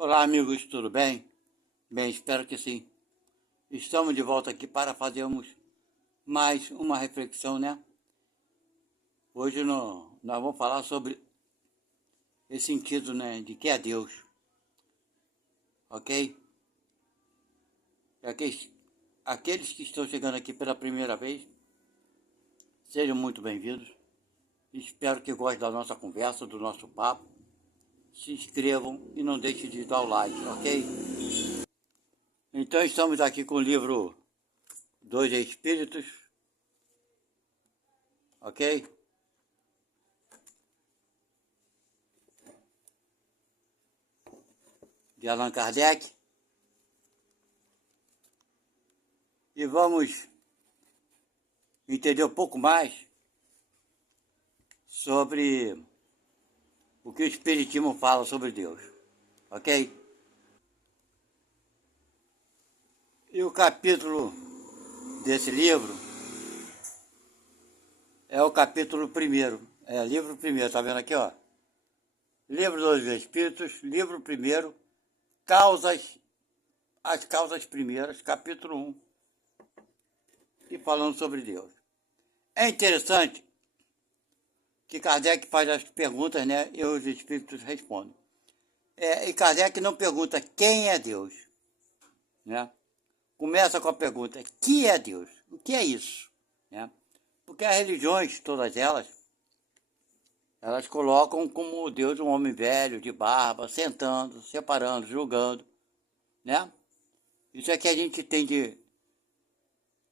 Olá, amigos, tudo bem? Bem, espero que sim. Estamos de volta aqui para fazermos mais uma reflexão, né? Hoje nós vamos falar sobre esse sentido, né, de que é Deus, ok? Aqueles que estão chegando aqui pela primeira vez, sejam muito bem-vindos. Espero que gostem da nossa conversa, do nosso papo. Se inscrevam e não deixem de dar o like, ok? Então estamos aqui com o livro Dois Espíritos, ok? De Allan Kardec. E vamos entender um pouco mais sobre o que o Espiritismo fala sobre Deus, ok? E o capítulo desse livro é o capítulo primeiro, livro primeiro, tá vendo aqui, ó? Livro dos Espíritos, livro primeiro, as causas primeiras, capítulo 1, e falando sobre Deus. É interessante que Kardec faz as perguntas, né, e os Espíritos respondem. E Kardec não pergunta quem é Deus, né? Começa com a pergunta, que é Deus? O que é isso? Né? Porque as religiões, todas elas colocam como Deus um homem velho, de barba, sentando, separando, julgando, né? Isso é que a gente tem de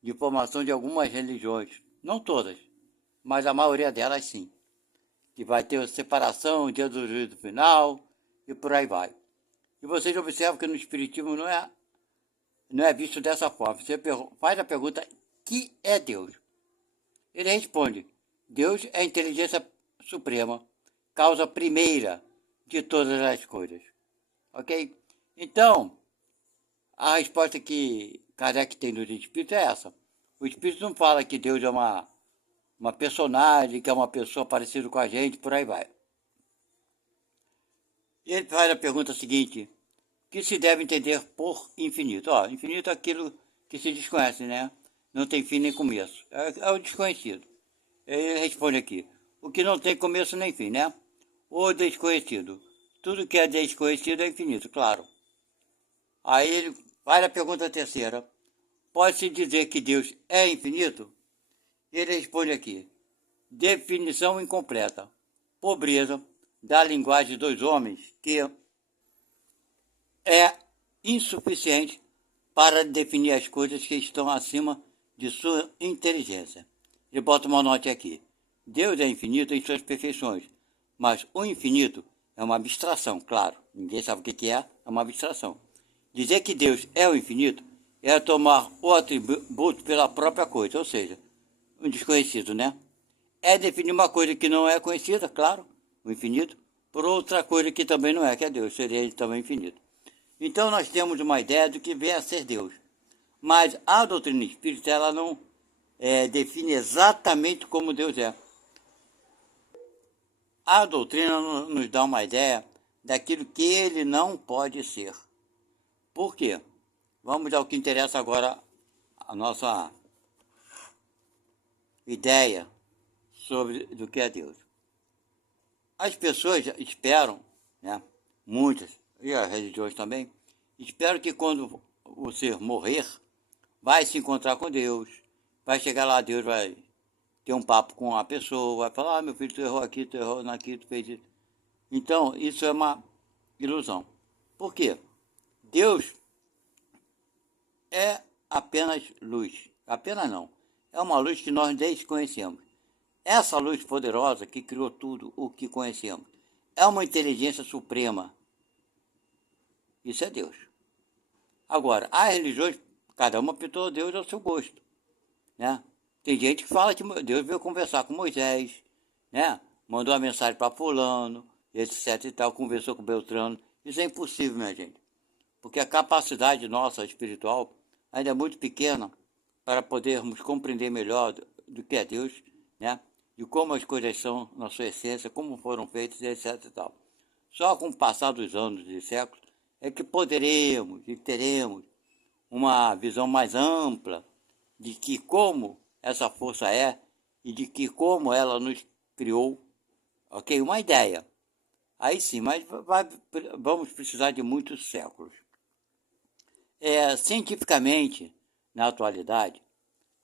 informação de algumas religiões, não todas, mas a maioria delas sim, que vai ter separação, dia do juízo final e por aí vai. E vocês observam que no Espiritismo não é visto dessa forma. Você faz a pergunta, que é Deus? Ele responde, Deus é a inteligência suprema, causa primeira de todas as coisas. Ok? Então, a resposta que Kardec tem dos espíritos é essa. O espírito não fala que Deus é uma personagem, que é uma pessoa parecida com a gente, por aí vai. E ele faz a pergunta seguinte, que se deve entender por infinito? Infinito é aquilo que se desconhece, né? Não tem fim nem começo. É o desconhecido. Ele responde aqui, o que não tem começo nem fim, né? O desconhecido. Tudo que é desconhecido é infinito, claro. Aí ele faz a pergunta terceira. Pode-se dizer que Deus é infinito? Ele responde aqui. Definição incompleta. Pobreza da linguagem dos homens que é insuficiente para definir as coisas que estão acima de sua inteligência. Ele bota uma nota aqui. Deus é infinito em suas perfeições, mas o infinito é uma abstração, claro. Ninguém sabe o que é uma abstração. Dizer que Deus é o infinito é tomar o atributo pela própria coisa, ou seja, um desconhecido, né? É definir uma coisa que não é conhecida, claro, o infinito, por outra coisa que também não é, que é Deus, seria ele também infinito. Então nós temos uma ideia do que vem a ser Deus. Mas a doutrina espírita ela não define exatamente como Deus é. A doutrina nos dá uma ideia daquilo que ele não pode ser. Por quê? Vamos ao que interessa agora a nossa ideia sobre do que é Deus. As pessoas esperam, né, muitas, e as religiões também, esperam que quando você morrer, vai se encontrar com Deus, vai chegar lá, Deus vai ter um papo com a pessoa, vai falar, meu filho, tu errou aqui, tu errou naquilo, tu fez isso. Então, isso é uma ilusão. Por quê? Deus é apenas luz. Apenas não. É uma luz que nós desconhecemos. Essa luz poderosa que criou tudo o que conhecemos é uma inteligência suprema. Isso é Deus. Agora, as religiões, cada uma pintou Deus ao seu gosto, né? Tem gente que fala que Deus veio conversar com Moisés, né? Mandou uma mensagem para fulano, etc e tal, conversou com Beltrano. Isso é impossível, minha gente. Porque a capacidade nossa espiritual ainda é muito pequena para podermos compreender melhor do que é Deus, né? De como as coisas são na sua essência, como foram feitas, etc e tal. Só com o passar dos anos e séculos é que poderemos e teremos uma visão mais ampla de que como essa força é e de que como ela nos criou, ok? Uma ideia. Aí sim, mas vamos precisar de muitos séculos. Cientificamente, na atualidade,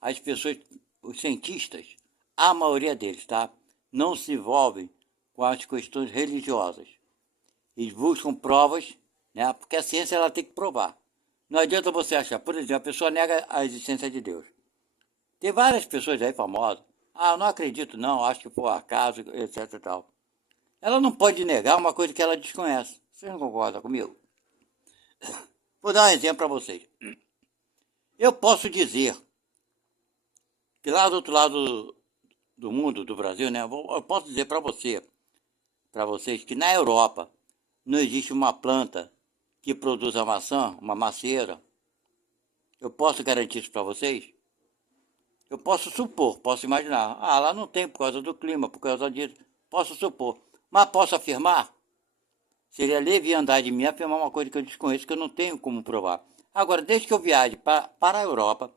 as pessoas, os cientistas, a maioria deles, tá? Não se envolvem com as questões religiosas. Eles buscam provas, né? Porque a ciência ela tem que provar. Não adianta você achar, por exemplo, a pessoa nega a existência de Deus. Tem várias pessoas aí famosas. Ah, eu não acredito não, acho que foi acaso, etc e tal. Ela não pode negar uma coisa que ela desconhece. Vocês não concordam comigo? Vou dar um exemplo para vocês. Eu posso dizer que lá do outro lado do mundo, do Brasil, né? Eu posso dizer para vocês que na Europa não existe uma planta que produza maçã, uma macieira. Eu posso garantir isso para vocês? Eu posso supor, posso imaginar. Ah, lá não tem por causa do clima, por causa disso. Posso supor. Mas posso afirmar? Seria leviandade de mim afirmar uma coisa que eu desconheço, que eu não tenho como provar. Agora, desde que eu viaje para a Europa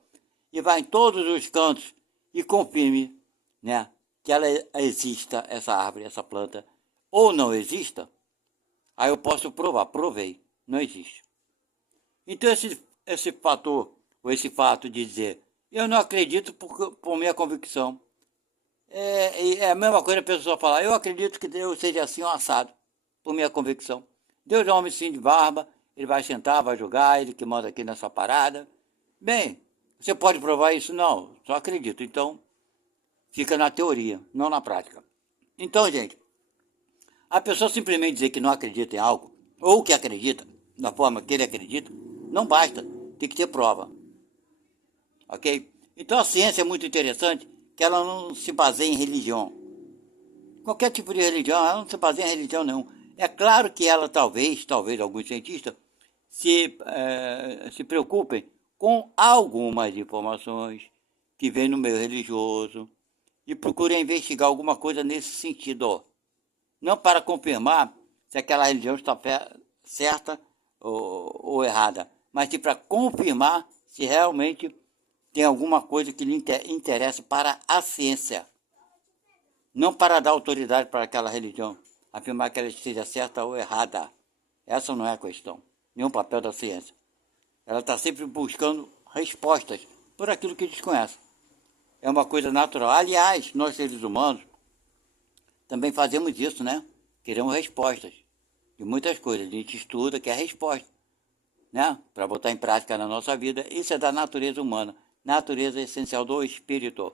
e vá em todos os cantos e confirme, né, que ela exista, essa árvore, essa planta, ou não exista, aí eu posso provar. Provei, não existe. Então esse fator, ou esse fato de dizer, eu não acredito por minha convicção, é a mesma coisa a pessoa falar, eu acredito que Deus seja assim um assado, por minha convicção. Deus é um homem sim de barba, ele vai sentar, vai julgar, ele que manda aqui nessa parada. Bem, você pode provar isso? Não, só acredito. Então, fica na teoria, não na prática. Então, gente, a pessoa simplesmente dizer que não acredita em algo, ou que acredita, da forma que ele acredita, não basta, tem que ter prova, ok? Então a ciência é muito interessante, que ela não se baseia em religião. Qualquer tipo de religião, ela não se baseia em religião nenhuma. É claro que ela talvez alguns cientistas se preocupem com algumas informações que vêm no meio religioso e procurem investigar alguma coisa nesse sentido. Não para confirmar se aquela religião está certa ou errada, mas sim para confirmar se realmente tem alguma coisa que lhe interessa para a ciência. Não para dar autoridade para aquela religião, afirmar que ela esteja certa ou errada. Essa não é a questão, nenhum papel da ciência. Ela está sempre buscando respostas por aquilo que desconhece. É uma coisa natural. Aliás, nós seres humanos também fazemos isso, né? Queremos respostas de muitas coisas. A gente estuda, quer resposta, né? Para botar em prática na nossa vida. Isso é da natureza humana, natureza essencial do espírito.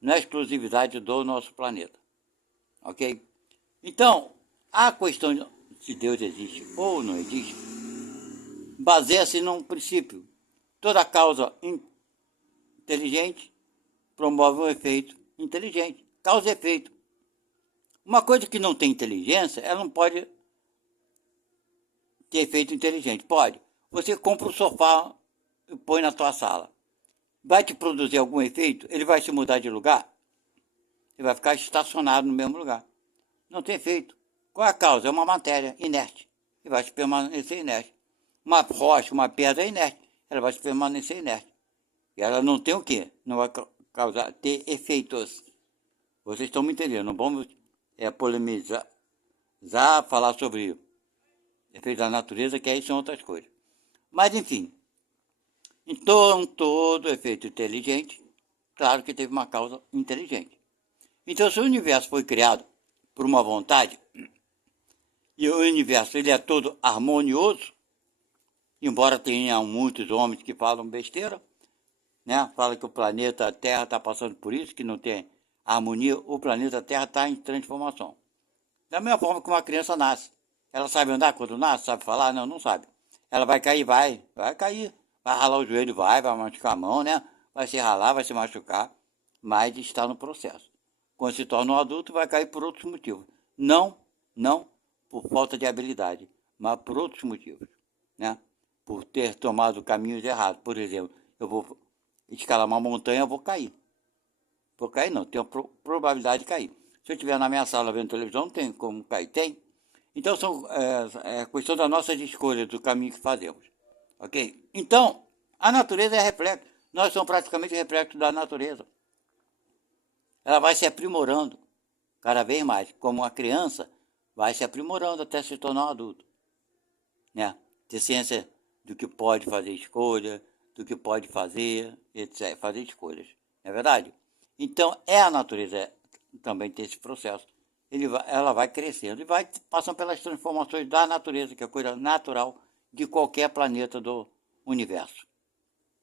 Não é exclusividade do nosso planeta, ok? Então, a questão se Deus existe ou não existe, baseia-se num princípio. Toda causa inteligente promove um efeito inteligente. Causa e efeito. Uma coisa que não tem inteligência, ela não pode ter efeito inteligente. Pode. Você compra um sofá e põe na tua sala. Vai te produzir algum efeito? Ele vai se mudar de lugar? Ele vai ficar estacionado no mesmo lugar. Não tem efeito. Qual é a causa? É uma matéria inerte. E vai se permanecer inerte. Uma rocha, uma pedra é inerte. Ela vai se permanecer inerte. E ela não tem o quê? Não vai ter efeitos. Vocês estão me entendendo? Não vamos polemizar, falar sobre efeitos da natureza, que aí são outras coisas. Mas, enfim. Então, todo efeito inteligente, claro que teve uma causa inteligente. Então, se o universo foi criado por uma vontade, e o universo ele é todo harmonioso, embora tenha muitos homens que falam besteira, né? Falam que o planeta Terra está passando por isso, que não tem harmonia, o planeta Terra está em transformação. Da mesma forma que uma criança nasce. Ela sabe andar quando nasce? Sabe falar? Não, não sabe. Ela vai cair, vai cair. Vai ralar o joelho, vai machucar a mão, né? Vai se ralar, vai se machucar, mas está no processo. Quando se torna um adulto, vai cair por outros motivos. Não por falta de habilidade, mas por outros motivos, né? Por ter tomado caminhos errados. Por exemplo, eu vou escalar uma montanha, eu vou cair. Vou cair não, tenho probabilidade de cair. Se eu estiver na minha sala vendo televisão, não tem como cair. Tem. Então, é questão das nossas escolhas, do caminho que fazemos. Ok? Então, a natureza é reflexo. Nós somos praticamente reflexo da natureza. Ela vai se aprimorando cada vez mais. Como uma criança, vai se aprimorando até se tornar um adulto. Né? Ter ciência do que pode fazer escolha, do que pode fazer, etc. Fazer escolhas. Não é verdade? Então, a natureza também tem esse processo. Ela vai crescendo e vai passando pelas transformações da natureza, que é a coisa natural de qualquer planeta do universo.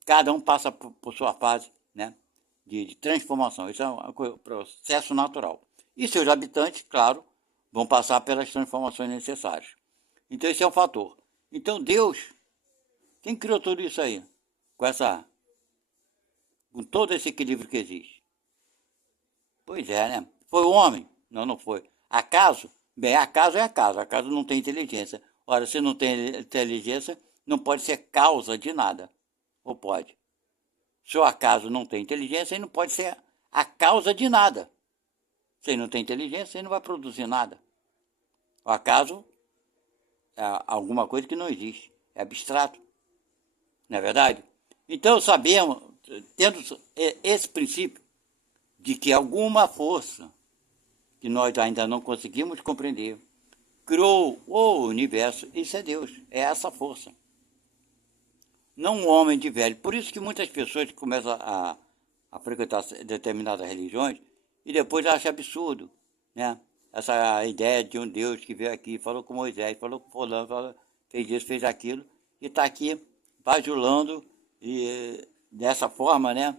Cada um passa por sua fase, né, de transformação. Isso é um processo natural. E seus habitantes, claro, vão passar pelas transformações necessárias. Então esse é um fator. Então Deus, quem criou tudo isso aí? Com todo esse equilíbrio que existe? Pois é, né? Foi o homem? Não, não foi. Acaso? Bem, acaso é acaso. Acaso não tem inteligência. Ora, se não tem inteligência, não pode ser causa de nada. Ou pode? Se o acaso não tem inteligência, ele não pode ser a causa de nada. Se ele não tem inteligência, ele não vai produzir nada. O acaso é alguma coisa que não existe. É abstrato. Não é verdade? Então sabemos, tendo esse princípio, de que alguma força que nós ainda não conseguimos compreender criou o universo, isso é Deus, é essa força. Não um homem de velho. Por isso que muitas pessoas começam a frequentar determinadas religiões e depois acham absurdo, né? Essa ideia de um Deus que veio aqui, falou com Moisés, falou com fulano, fez isso, fez aquilo, e está aqui bajulando e dessa forma, né?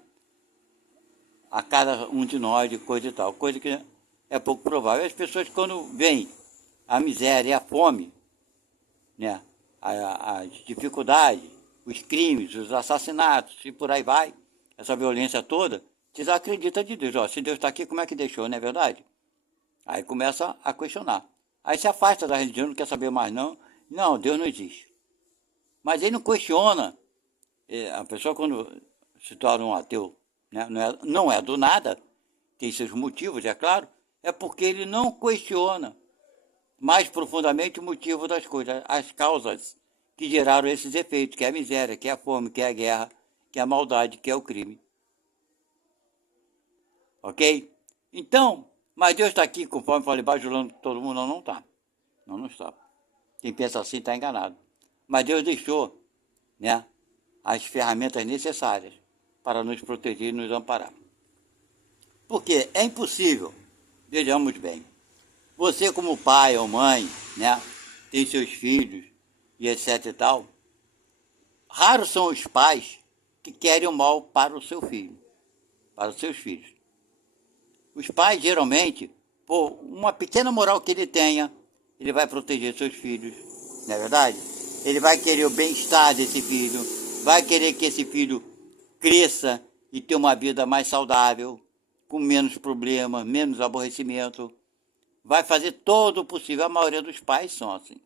A cada um de nós, de coisa e tal, coisa que é pouco provável. As pessoas, quando veem a miséria e a fome, né? As dificuldades, os crimes, os assassinatos e por aí vai, essa violência toda, desacredita de Deus. Ó, se Deus está aqui, como é que deixou, não é verdade? Aí começa a questionar. Aí se afasta da religião, não quer saber mais não. Não, Deus não existe. Mas ele não questiona. A pessoa quando se torna um ateu, né, não é do nada, tem seus motivos, é claro, é porque ele não questiona mais profundamente o motivo das coisas, as causas que geraram esses efeitos, que é a miséria, que é a fome, que é a guerra, que é a maldade, que é o crime. Ok? Então, mas Deus está aqui, conforme falei, bajulando todo mundo, não está. Não está. Quem pensa assim está enganado. Mas Deus deixou, né, as ferramentas necessárias para nos proteger e nos amparar. Porque é impossível, vejamos bem, você como pai ou mãe, né, tem seus filhos e etc e tal, raros são os pais que querem o mal para o seu filho, para os seus filhos. Os pais, geralmente, por uma pequena moral que ele tenha, ele vai proteger seus filhos, não é verdade? Ele vai querer o bem-estar desse filho, vai querer que esse filho cresça e tenha uma vida mais saudável, com menos problemas, menos aborrecimento. Vai fazer todo o possível. A maioria dos pais são assim.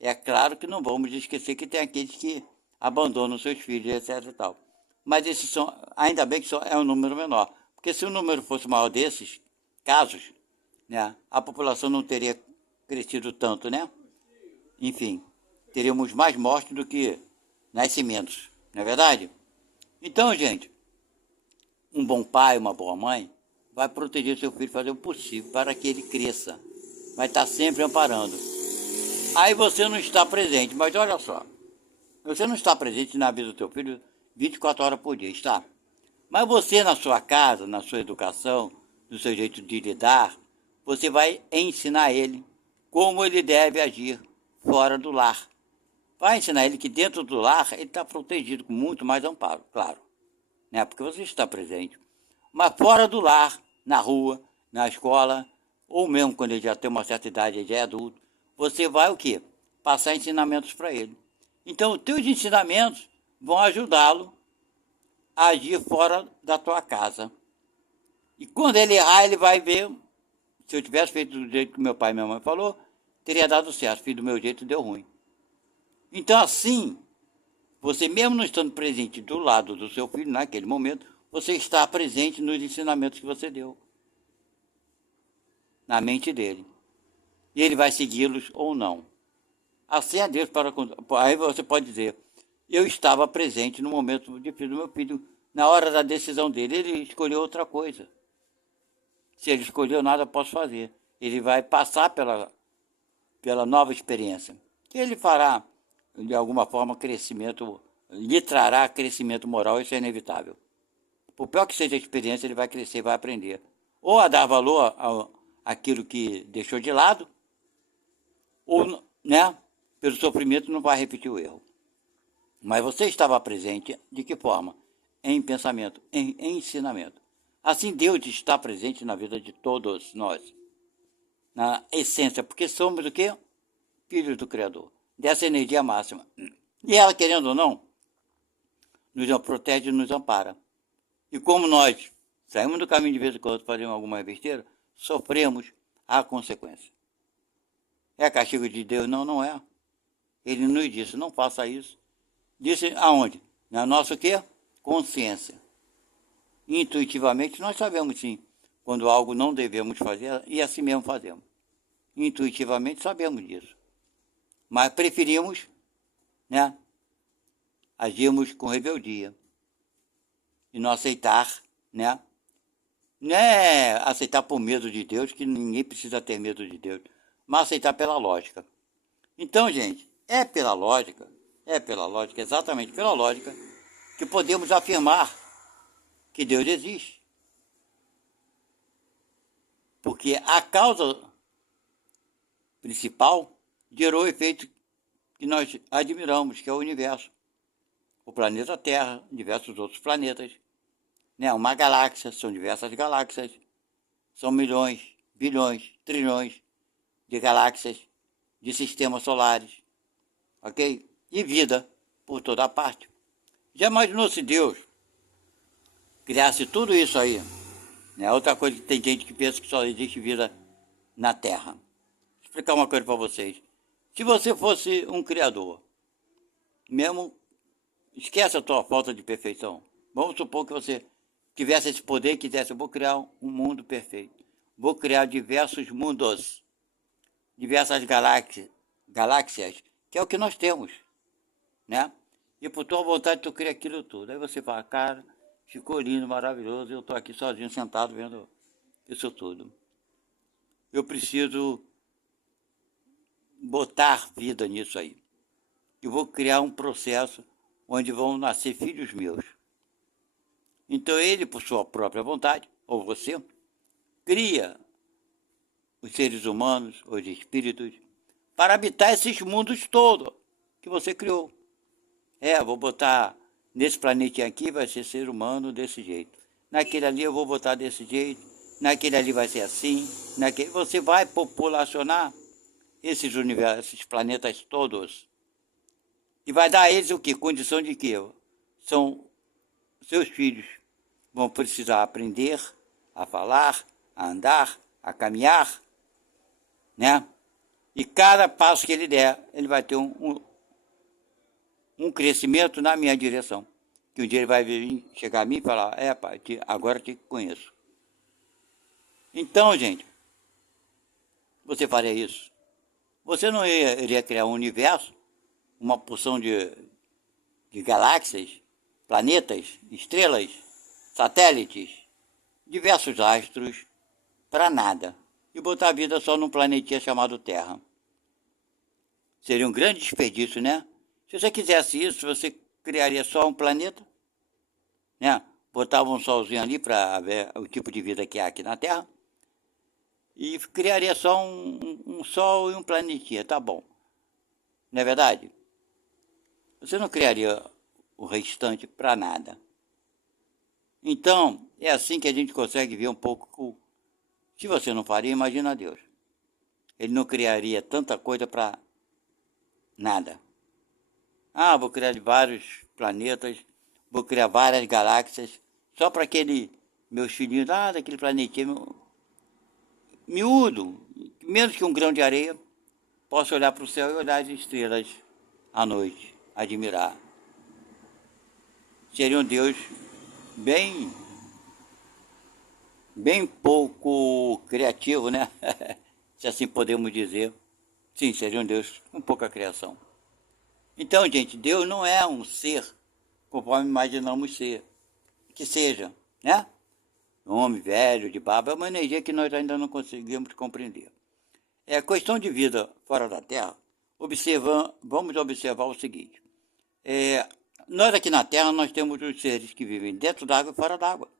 É claro que não vamos esquecer que tem aqueles que abandonam seus filhos, etc e tal. Mas esses são, ainda bem que é um número menor. Porque se o número fosse maior desses casos, né, a população não teria crescido tanto, né? Enfim, teríamos mais mortes do que nascimentos, não é verdade? Então, gente, um bom pai, uma boa mãe, vai proteger seu filho, fazer o possível para que ele cresça. Vai estar sempre amparando. Aí você não está presente, mas olha só, você não está presente na vida do seu filho 24 horas por dia, está? Mas você na sua casa, na sua educação, no seu jeito de lidar, você vai ensinar ele como ele deve agir fora do lar. Vai ensinar ele que dentro do lar ele está protegido com muito mais amparo, claro, né? Porque você está presente. Mas fora do lar, na rua, na escola, ou mesmo quando ele já tem uma certa idade, ele já é adulto, você vai o quê? Passar ensinamentos para ele. Então, os teus ensinamentos vão ajudá-lo a agir fora da tua casa. E quando ele errar, ele vai ver, se eu tivesse feito do jeito que meu pai e minha mãe falou, teria dado certo, fiz do meu jeito, deu ruim. Então, assim, você mesmo não estando presente do lado do seu filho naquele momento, você está presente nos ensinamentos que você deu, na mente dele. e ele vai segui-los ou não. Assim é Deus para... Aí você pode dizer, eu estava presente no momento difícil do meu filho, na hora da decisão dele, ele escolheu outra coisa. Se ele escolheu, nada posso fazer. Ele vai passar pela nova experiência, que ele fará, de alguma forma, crescimento, lhe trará crescimento moral, isso é inevitável. Por pior que seja a experiência, ele vai crescer, vai aprender. Ou a dar valor àquilo que deixou de lado, ou, né, pelo sofrimento não vai repetir o erro. Mas você estava presente de que forma? Em pensamento, em ensinamento. Assim Deus está presente na vida de todos nós, na essência, porque somos o quê? Filhos do Criador, dessa energia máxima. E ela, querendo ou não, nos protege e nos ampara. E como nós saímos do caminho de vez em quando, fazemos alguma besteira, sofremos a consequência. É castigo de Deus? Não, não é. Ele nos disse, não faça isso. Disse aonde? Na nossa o quê? Consciência. Intuitivamente nós sabemos sim, quando algo não devemos fazer, e assim mesmo fazemos. Intuitivamente sabemos disso. Mas preferimos, né, agirmos com rebeldia. E não aceitar, né? Não é aceitar por medo de Deus, que ninguém precisa ter medo de Deus, mas aceitar pela lógica. Então, gente, é pela lógica, exatamente pela lógica, que podemos afirmar que Deus existe. Porque a causa principal gerou o efeito que nós admiramos, que é o universo. O planeta Terra, diversos outros planetas, né? Uma galáxia, são diversas galáxias, são milhões, bilhões, trilhões de galáxias, de sistemas solares, ok? E vida por toda parte. Já imaginou se Deus criasse tudo isso aí? Né? Outra coisa que tem gente que pensa que só existe vida na Terra. Vou explicar uma coisa para vocês. Se você fosse um criador, mesmo esquece a tua falta de perfeição. Vamos supor que você tivesse esse poder e quisesse, eu vou criar um mundo perfeito. Vou criar diversos mundos, diversas galáxias, que é o que nós temos, né? E por tua vontade tu cria aquilo tudo. Aí você fala, cara, ficou lindo, maravilhoso, eu estou aqui sozinho, sentado, vendo isso tudo. Eu preciso botar vida nisso aí. Eu vou criar um processo onde vão nascer filhos meus. Então ele, por sua própria vontade, ou você, cria os seres humanos, os espíritos, para habitar esses mundos todos que você criou. Vou botar nesse planetinha aqui, vai ser ser humano desse jeito. Naquele ali eu vou botar desse jeito, naquele ali vai ser assim, naquele... Você vai populacionar esses universos, esses planetas todos. E vai dar a eles o quê? Condição de quê? São seus filhos. Vão precisar aprender a falar, a andar, a caminhar, né? E cada passo que ele der, ele vai ter um crescimento na minha direção. Que um dia ele vai vir, chegar a mim e falar, pai, agora te conheço. Então, gente, você faria isso? Você não iria criar um universo, uma porção de galáxias, planetas, estrelas, satélites, diversos astros, para nada. E botar a vida só num planetinha chamado Terra. Seria um grande desperdício, né? Se você quisesse isso, você criaria só um planeta, né? Botava um solzinho ali para ver o tipo de vida que há aqui na Terra. E criaria só um sol e um planetinha, tá bom. Não é verdade? Você não criaria o restante para nada. Então, é assim que a gente consegue ver um pouco. Se você não faria, imagina Deus. Ele não criaria tanta coisa para nada. Vou criar vários planetas, vou criar várias galáxias, só para meus filhinhos daquele planetinha miúdo, menos que um grão de areia, posso olhar para o céu e olhar as estrelas à noite, admirar. Seria um Deus bem pouco criativo, né? se assim podemos dizer. Sim, seria um Deus com pouca criação. Então, gente, Deus não é um ser conforme imaginamos ser, que seja, né? Um homem velho, de barba, é uma energia que nós ainda não conseguimos compreender. É a questão de vida fora da Terra. Vamos observar o seguinte. Nós aqui na Terra, nós temos os seres que vivem dentro d'água e fora d'água.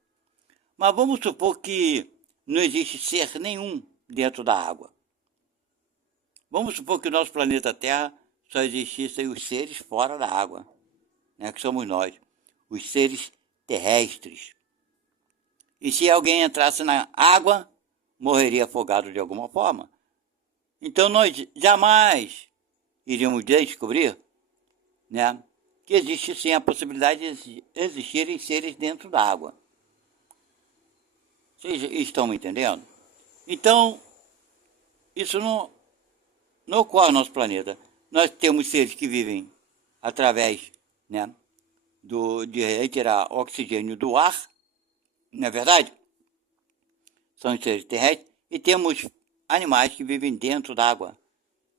Mas vamos supor que não existe ser nenhum dentro da água. Vamos supor que o nosso planeta Terra só existissem os seres fora da água, né, que somos nós, os seres terrestres. E se alguém entrasse na água, morreria afogado de alguma forma. Então nós jamais iríamos descobrir, né, que existe sim a possibilidade de existirem seres dentro da água. Vocês estão me entendendo? Então, isso não ocorre no nosso planeta. Nós temos seres que vivem através, né, de retirar oxigênio do ar, não é verdade? São seres terrestres. E temos animais que vivem dentro da água,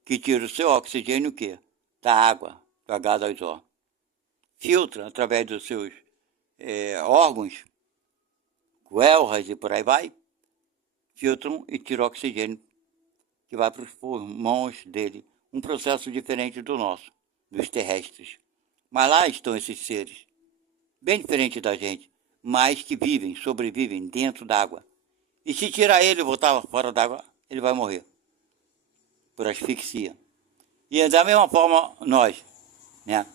que tiram o seu oxigênio da água, do H2O. Filtra através dos seus órgãos, guelras e por aí vai, filtram e tiram oxigênio que vai para os pulmões dele. Um processo diferente do nosso, dos terrestres. Mas lá estão esses seres, bem diferentes da gente, mas que sobrevivem dentro d'água. E se tirar ele e botar fora d'água, ele vai morrer por asfixia. E da mesma forma nós, né?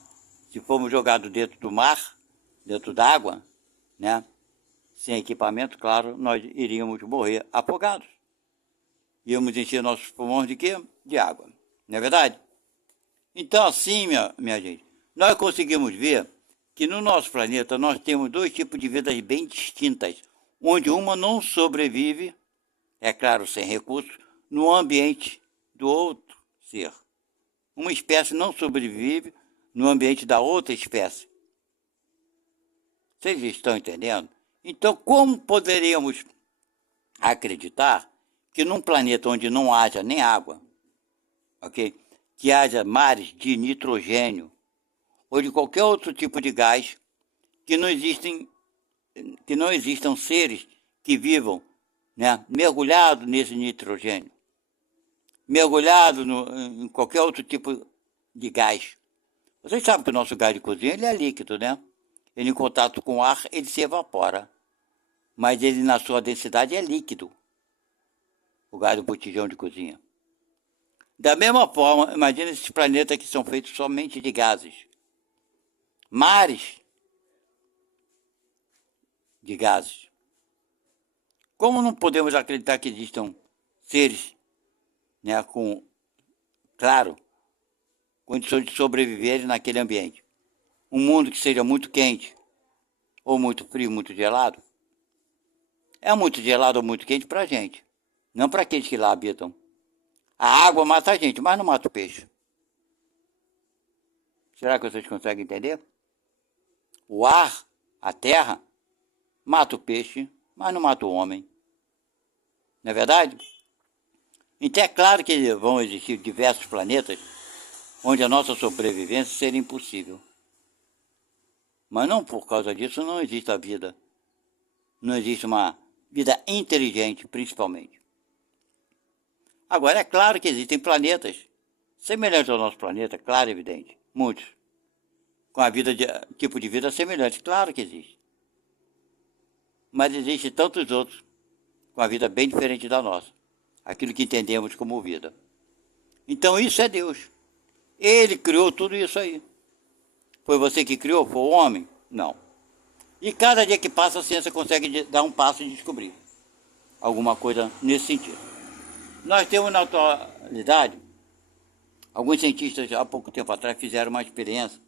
Se formos jogados dentro do mar, dentro d'água, né? Sem equipamento, claro, nós iríamos morrer afogados. Íamos encher nossos pulmões de quê? De água. Não é verdade? Então, assim, minha gente, nós conseguimos ver que no nosso planeta nós temos dois tipos de vidas bem distintas, onde uma não sobrevive, é claro, sem recursos, no ambiente do outro ser. Uma espécie não sobrevive no ambiente da outra espécie. Vocês estão entendendo? Então, como poderíamos acreditar que num planeta onde não haja nem água, ok? Que haja mares de nitrogênio ou de qualquer outro tipo de gás, que não existam seres que vivam, né, mergulhados nesse nitrogênio, mergulhados em qualquer outro tipo de gás. Vocês sabem que o nosso gás de cozinha ele é líquido, né? Ele em contato com o ar, ele se evapora. Mas ele na sua densidade é líquido. O gás do botijão de cozinha. Da mesma forma, imagina esses planetas que são feitos somente de gases. Mares de gases. Como não podemos acreditar que existam seres, né, com, claro, condições de sobreviver naquele ambiente? Um mundo que seja muito quente, ou muito frio, muito gelado. É muito gelado ou muito quente para a gente, não para aqueles que lá habitam. A água mata a gente, mas não mata o peixe. Será que vocês conseguem entender? O ar, a terra, mata o peixe, mas não mata o homem. Não é verdade? Então é claro que vão existir diversos planetas onde a nossa sobrevivência seria impossível. Mas não por causa disso não existe a vida. Não existe uma vida inteligente, principalmente. Agora, é claro que existem planetas semelhantes ao nosso planeta, claro e evidente. Muitos. Com a vida tipo de vida semelhante, claro que existe. Mas existem tantos outros com a vida bem diferente da nossa. Aquilo que entendemos como vida. Então isso é Deus. Ele criou tudo isso aí. Foi você que criou? Foi o homem? Não. E cada dia que passa a ciência consegue dar um passo e descobrir alguma coisa nesse sentido. Nós temos na atualidade, alguns cientistas há pouco tempo atrás fizeram uma experiência,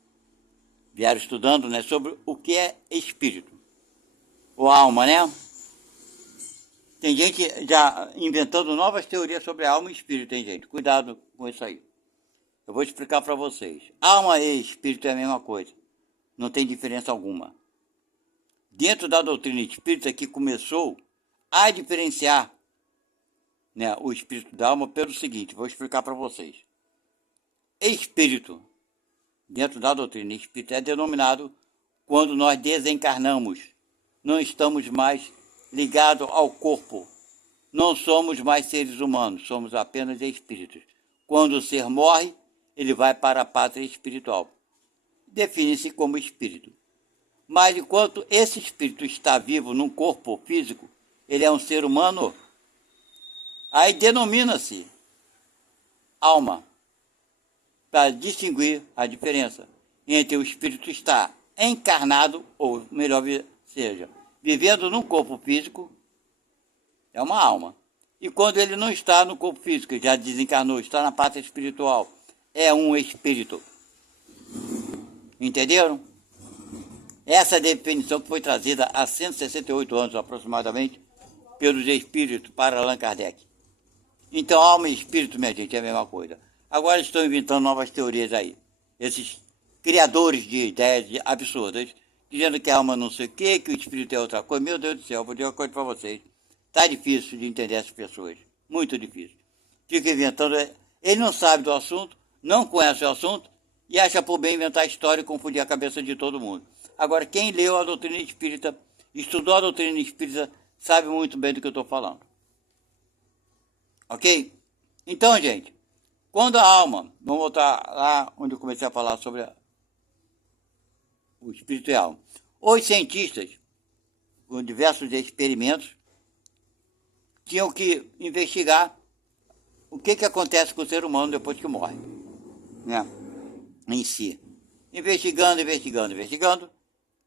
vieram estudando, né, sobre o que é espírito, ou alma, né? Tem gente já inventando novas teorias sobre alma e espírito, hein, gente? Cuidado com isso aí. Eu vou explicar para vocês. Alma e espírito é a mesma coisa. Não tem diferença alguma. Dentro da doutrina espírita que começou a diferenciar né, o espírito da alma pelo seguinte, vou explicar para vocês. Espírito, dentro da doutrina espírita, é denominado quando nós desencarnamos. Não estamos mais ligados ao corpo. Não somos mais seres humanos, somos apenas espíritos. Quando o ser morre, ele vai para a pátria espiritual. Define-se como espírito. Mas enquanto esse espírito está vivo num corpo físico, ele é um ser humano, aí denomina-se alma, para distinguir a diferença entre o espírito estar encarnado, ou melhor seja, vivendo num corpo físico, é uma alma. E quando ele não está no corpo físico, já desencarnou, está na pátria espiritual, é um espírito. Entenderam? Essa definição que foi trazida há 168 anos aproximadamente pelos espíritos para Allan Kardec. Então, alma e espírito, minha gente, é a mesma coisa. Agora estão inventando novas teorias aí. Esses criadores de ideias absurdas, dizendo que a alma não sei o quê, que o espírito é outra coisa. Meu Deus do céu, vou dizer uma coisa para vocês. Tá difícil de entender essas pessoas. Muito difícil. Fica inventando. Ele não sabe do assunto, não conhece o assunto e acha por bem inventar história e confundir a cabeça de todo mundo. Agora, quem leu a doutrina espírita, estudou a doutrina espírita, sabe muito bem do que eu estou falando. Ok? Então, gente, quando a alma, vamos voltar lá onde eu comecei a falar sobre o espírito e a alma. Os cientistas, com diversos experimentos, tinham que investigar o que acontece com o ser humano depois que morre, né? Em si. Investigando,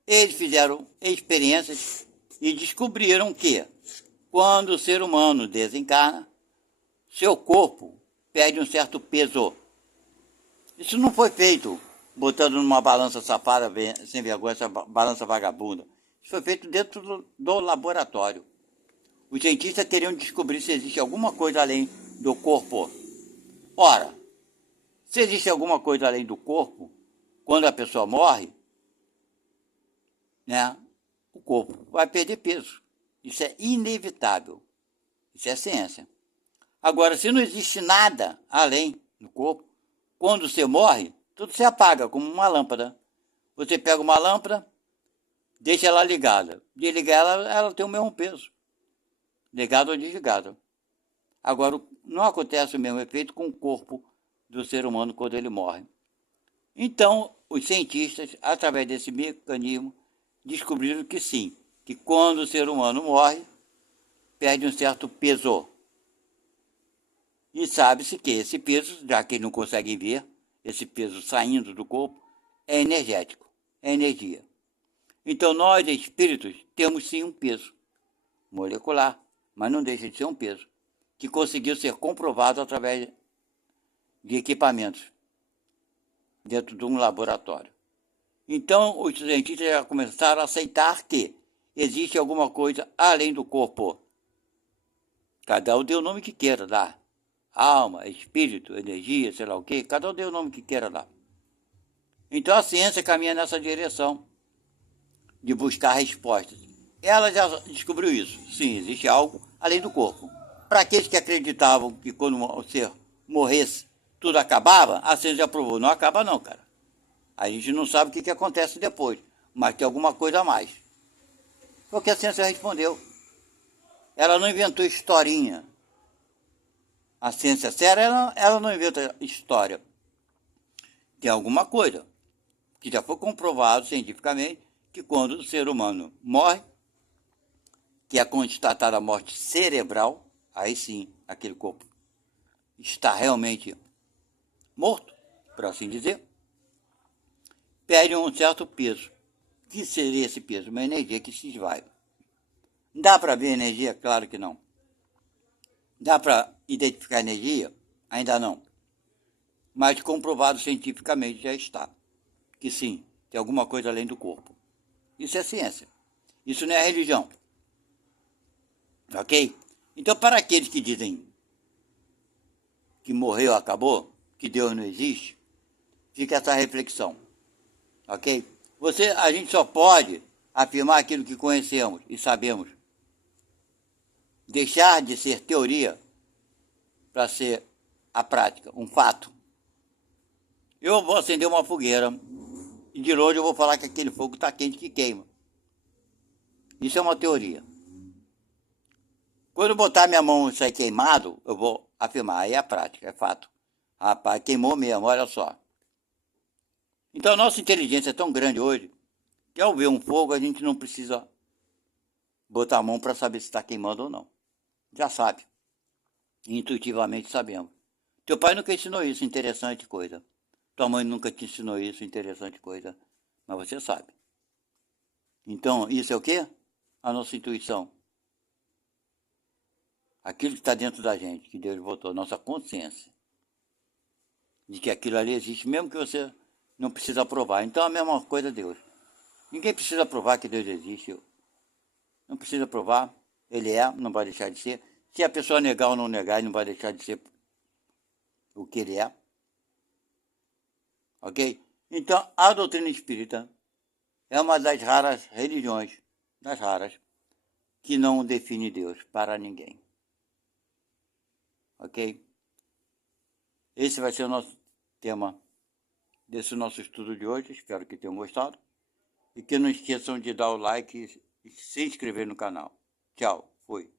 eles fizeram experiências e descobriram que, quando o ser humano desencarna, seu corpo perde um certo peso. Isso não foi feito botando numa balança safada, sem vergonha, essa balança vagabunda. Isso foi feito dentro do laboratório. Os cientistas queriam descobrir se existe alguma coisa além do corpo. Ora, se existe alguma coisa além do corpo, quando a pessoa morre, né, o corpo vai perder peso. Isso é inevitável. Isso é ciência. Agora, se não existe nada além do corpo, quando você morre, tudo se apaga, como uma lâmpada. Você pega uma lâmpada, deixa ela ligada. Desligar ela tem o mesmo peso. Ligada ou desligada. Agora, não acontece o mesmo efeito com o corpo do ser humano quando ele morre. Então, os cientistas, através desse mecanismo, descobriram que sim, que quando o ser humano morre, perde um certo peso. E sabe-se que esse peso, já que eles não conseguem ver, esse peso saindo do corpo, é energético, é energia. Então nós, espíritos, temos sim um peso molecular, mas não deixa de ser um peso, que conseguiu ser comprovado através de equipamentos dentro de um laboratório. Então os cientistas já começaram a aceitar que existe alguma coisa além do corpo. Cada um dê o nome que queira dar. Alma, espírito, energia, sei lá o quê, cada um dê o nome que queira dar. Então a ciência caminha nessa direção de buscar respostas. Ela já descobriu isso. Sim, existe algo além do corpo. Para aqueles que acreditavam que quando o ser morresse, tudo acabava, a ciência já provou. Não acaba não, cara. A gente não sabe o que acontece depois, mas tem alguma coisa a mais. Foi o que a ciência respondeu. Ela não inventou historinha. A ciência séria, ela não inventa história. Tem alguma coisa que já foi comprovado cientificamente que quando o ser humano morre, que é constatada a morte cerebral, aí sim, aquele corpo está realmente morto, por assim dizer, perde um certo peso. O que seria esse peso? Uma energia que se esvai. Dá para ver energia? Claro que não. Dá para identificar energia? Ainda não. Mas comprovado cientificamente já está. Que sim, tem alguma coisa além do corpo. Isso é ciência. Isso não é religião. Ok? Então, para aqueles que dizem que morreu, acabou, que Deus não existe, fica essa reflexão. Ok? A gente só pode afirmar aquilo que conhecemos e sabemos. Deixar de ser teoria para ser a prática, um fato. Eu vou acender uma fogueira e de longe eu vou falar que aquele fogo está quente que queima. Isso é uma teoria. Quando eu botar minha mão e sair queimado, eu vou afirmar, aí é a prática, é fato. Rapaz, queimou mesmo, olha só. Então a nossa inteligência é tão grande hoje que ao ver um fogo a gente não precisa botar a mão para saber se está queimando ou não. Já sabe. Intuitivamente sabemos. Teu pai nunca ensinou isso, interessante coisa. Tua mãe nunca te ensinou isso, interessante coisa. Mas você sabe. Então, isso é o quê? A nossa intuição. Aquilo que está dentro da gente, que Deus botou, nossa consciência. De que aquilo ali existe, mesmo que você não precisa provar. Então, a mesma coisa Deus. Ninguém precisa provar que Deus existe. Não precisa provar. Ele é, não vai deixar de ser. Se a pessoa negar ou não negar, ele não vai deixar de ser o que ele é. Ok? Então, a doutrina espírita é uma das raras religiões, das raras, que não define Deus para ninguém. Ok? Esse vai ser o nosso tema desse nosso estudo de hoje. Espero que tenham gostado. E que não esqueçam de dar o like e se inscrever no canal. Tchau, fui.